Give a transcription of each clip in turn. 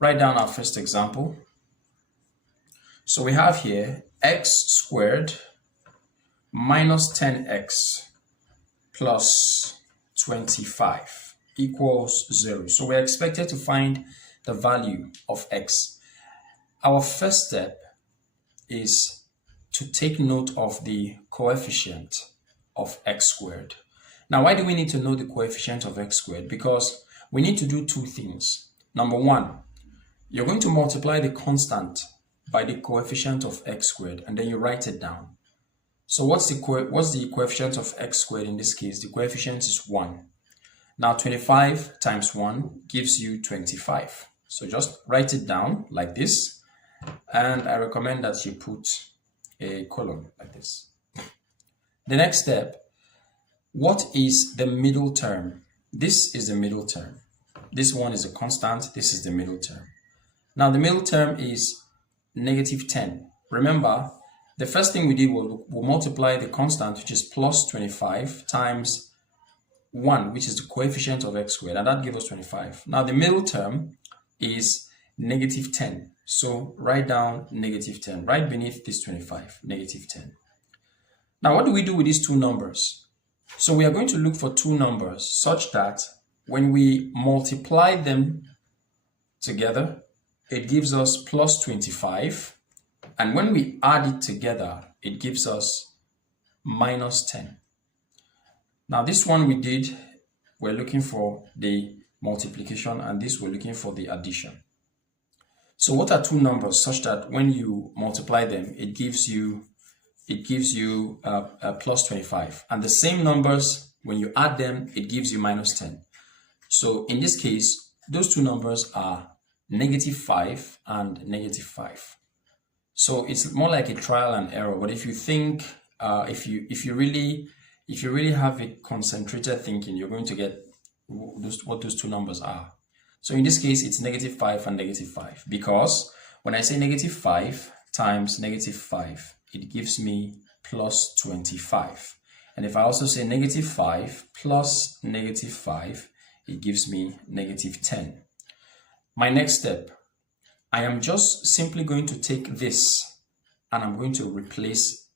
write down our first example. So we have here x squared minus 10x plus 25 equals 0. So we're expected to find the value of x. Our first step is to take note of the coefficient of x squared. Now, why do we need to know the coefficient of x squared? Because we need to do two things. Number one, you're going to multiply the constant by the coefficient of x squared, and then you write it down. So what's the coefficient of x squared in this case? The coefficient is 1. Now 25 times 1 gives you 25. So just write it down like this, and I recommend that you put a colon like this. The next step, what is the middle term? This is the middle term. This one is a constant, this is the middle term. Now the middle term is negative 10. Remember, the first thing we did was we'll multiply the constant, which is plus 25, times 1, which is the coefficient of x squared, and that gives us 25. Now the middle term is negative 10. So write down negative 10, right beneath this 25, negative 10. Now what do we do with these two numbers? So we are going to look for two numbers such that when we multiply them together, it gives us plus 25. And when we add it together, it gives us minus 10. Now this one we did, we're looking for the multiplication, and this we're looking for the addition. So what are two numbers such that when you multiply them, it gives you plus 25, and the same numbers, when you add them, it gives you minus 10. So in this case, those two numbers are negative 5 and negative 5. So it's more like a trial and error. But if you think, if you really have a concentrated thinking, you're going to get what those two numbers are. So in this case, it's negative 5 and negative 5, because when I say negative 5 times negative 5, it gives me plus 25. And if I also say negative 5 plus negative 5, it gives me negative 10. My next step, I am just simply going to take this and I'm going to replace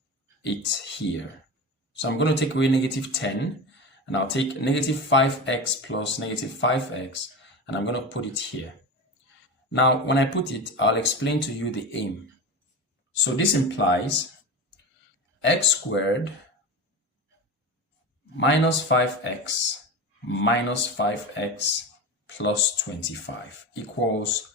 it here. So I'm going to take away negative 10, and I'll take negative 5x plus negative 5x, and I'm going to put it here. Now, when I put it, I'll explain to you the aim. So this implies x squared minus 5x plus 25 equals